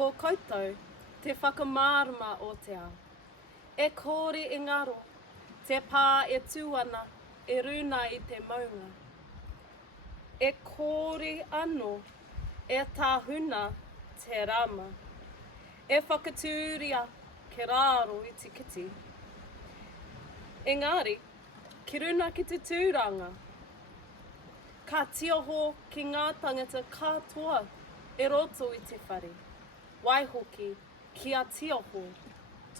Ko koutou te whakamārama o te ao. E kore i ngaro, te pā e tūana, e runa i te maunga. E kore anō, e tāhuna te rama. E whakatūria ke raro i te kiti. Engari, ki runa ki te tūranga. Ka tioho ki ngā tangata katoa e roto i te whare. Waihoki, kia tioho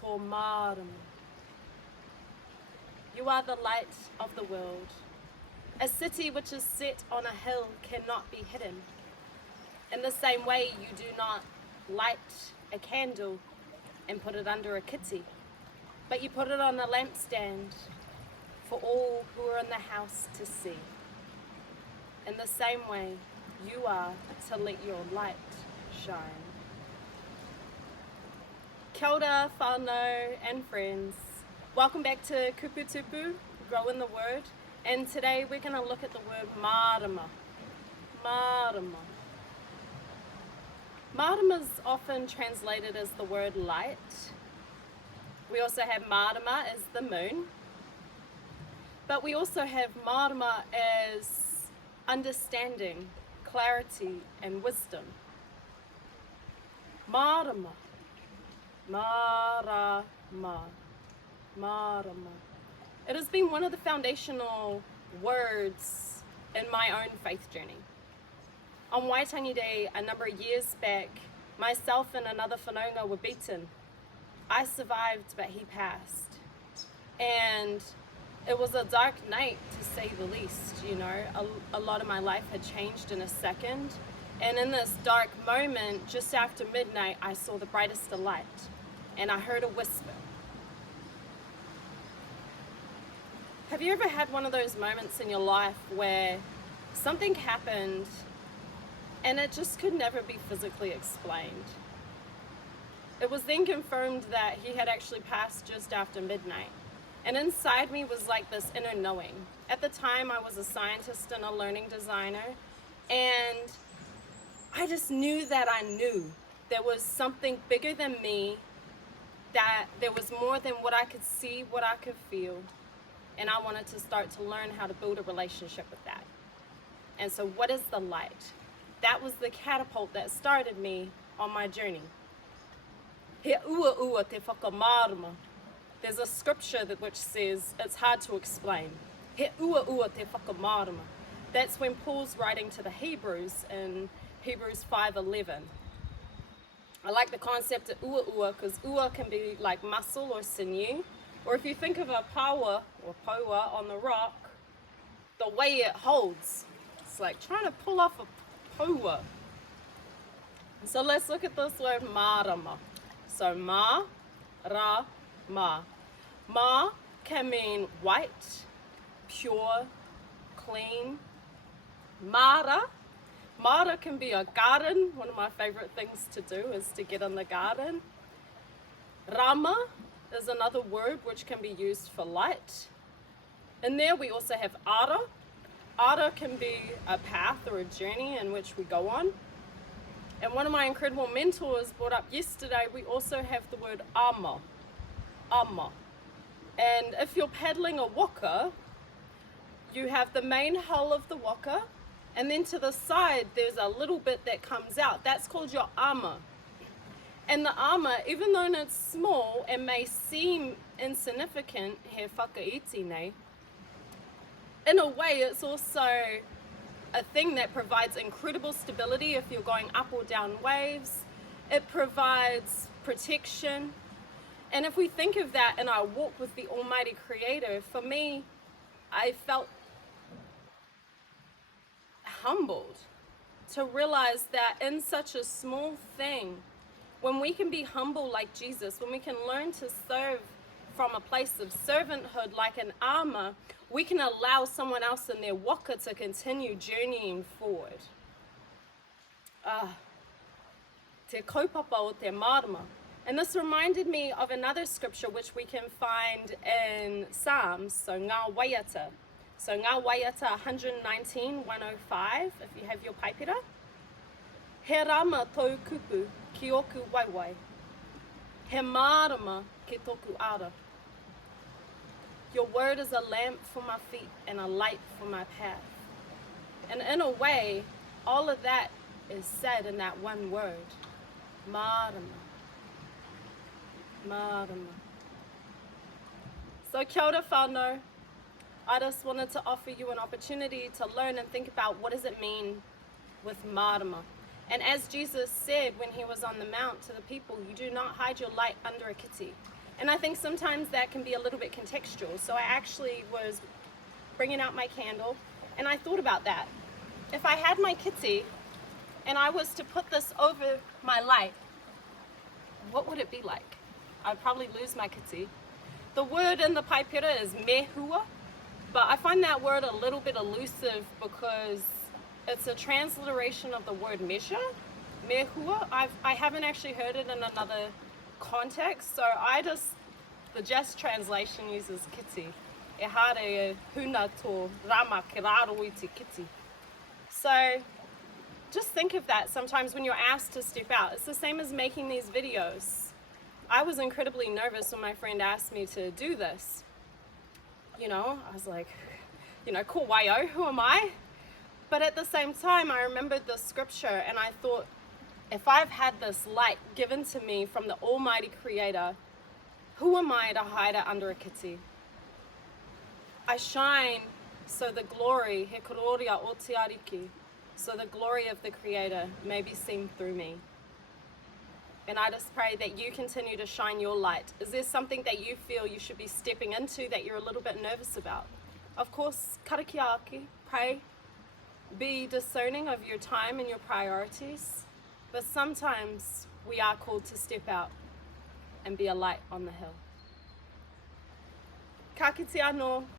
tō mārama. You are the light of the world. A city which is set on a hill cannot be hidden. In the same way, you do not light a candle and put it under a kiti, but you put it on a lampstand for all who are in the house to see. In the same way, you are to let your light shine. Kia ora, whānau and friends. Welcome back to Kupu Tupu, Grow in the Word. And today we're going to look at the word MΑΡΑMA. MΑRAMA. MARAMA is often translated as the word light. We also have MARAMA as the moon. But we also have MARAMA as understanding, clarity and wisdom. MARAMA. MΑRAMA. MARAMA. It has been one of the foundational words in my own faith journey. On Waitangi Day, a number of years back, myself and another whanaunga were beaten. I survived, but he passed. And it was a dark night, to say the least. You know, a lot of my life had changed in a second. And in this dark moment, just after midnight, I saw the brightest of light. And I heard a whisper. Have you ever had one of those moments in your life where something happened and it just could never be physically explained? It was then confirmed that he had actually passed just after midnight. And inside me was like this inner knowing. At the time, I was a scientist and a learning designer, and I just knew that I knew there was something bigger than me, that there was more than what I could see, what I could feel. And I wanted to start to learn how to build a relationship with that. And so what is the light? That was the catapult that started me on my journey. He ua ua te whakamārama. There's a scripture which says, it's hard to explain. He ua ua te whakamārama. That's when Paul's writing to the Hebrews in Hebrews 5:11. I like the concept of ua ua because ua can be like muscle or sinew. Or if you think of a paua or paua on the rock, the way it holds, it's like trying to pull off a paua. So let's look at this word MARAMA. So ma, ra, ma. Ma can mean white, pure, clean. Mara. Mara can be a garden. One of my favorite things to do is to get in the garden. Rama is another word which can be used for light. In there we also have ara. Ara can be a path or a journey in which we go on. And one of my incredible mentors brought up yesterday, we also have the word ama. Ama. And if you're paddling a waka, you have the main hull of the waka, and then to the side there's a little bit that comes out. That's called your ama. And the ama, even though it's small and may seem insignificant, he whakaiti nei, in a way it's also a thing that provides incredible stability if you're going up or down waves. It provides protection. And if we think of that in our walk with the Almighty Creator, for me, I felt humbled to realize that in such a small thing, when we can be humble like Jesus, when we can learn to serve from a place of servanthood like an armor, we can allow someone else in their waka to continue journeying forward. Te kaupapa o te marama. And this reminded me of another scripture which we can find in Psalms, so ngā Waiata. So ngā Waiata 119:105, if you have your paipira. He rama tau kupu ki oku waiwai. He mārama ki toku ara. Your word is a lamp for my feet and a light for my path. And in a way, all of that is said in that one word. MΑRAMA. MARAMA. So kia ora whānau. I just wanted to offer you an opportunity to learn and think about what does it mean with MARAMA. And as Jesus said when he was on the mount to the people, you do not hide your light under a kiti. And I think sometimes that can be a little bit contextual. So I actually was bringing out my candle and I thought about that. If I had my kiti and I was to put this over my light, what would it be like? I'd probably lose my kiti. The word in the paipera is mehua, but I find that word a little bit elusive because it's a transliteration of the word measure, mehua. I haven't actually heard it in another context, so the Jess translation uses kiti. E hare e huna tō rama ki raro i te kiti. So just think of that sometimes when you're asked to step out. It's the same as making these videos. I was incredibly nervous when my friend asked me to do this. You know, I was like, you know, ko waio, who am I? But at the same time, I remembered the scripture and I thought, if I've had this light given to me from the Almighty Creator, who am I to hide it under a kiti? I shine so the glory, he kororia o te ariki, so the glory of the Creator may be seen through me. And I just pray that you continue to shine your light. Is there something that you feel you should be stepping into that you're a little bit nervous about? Of course, karakiaki, pray, be discerning of your time and your priorities, but sometimes we are called to step out and be a light on the hill. Ka kite anō.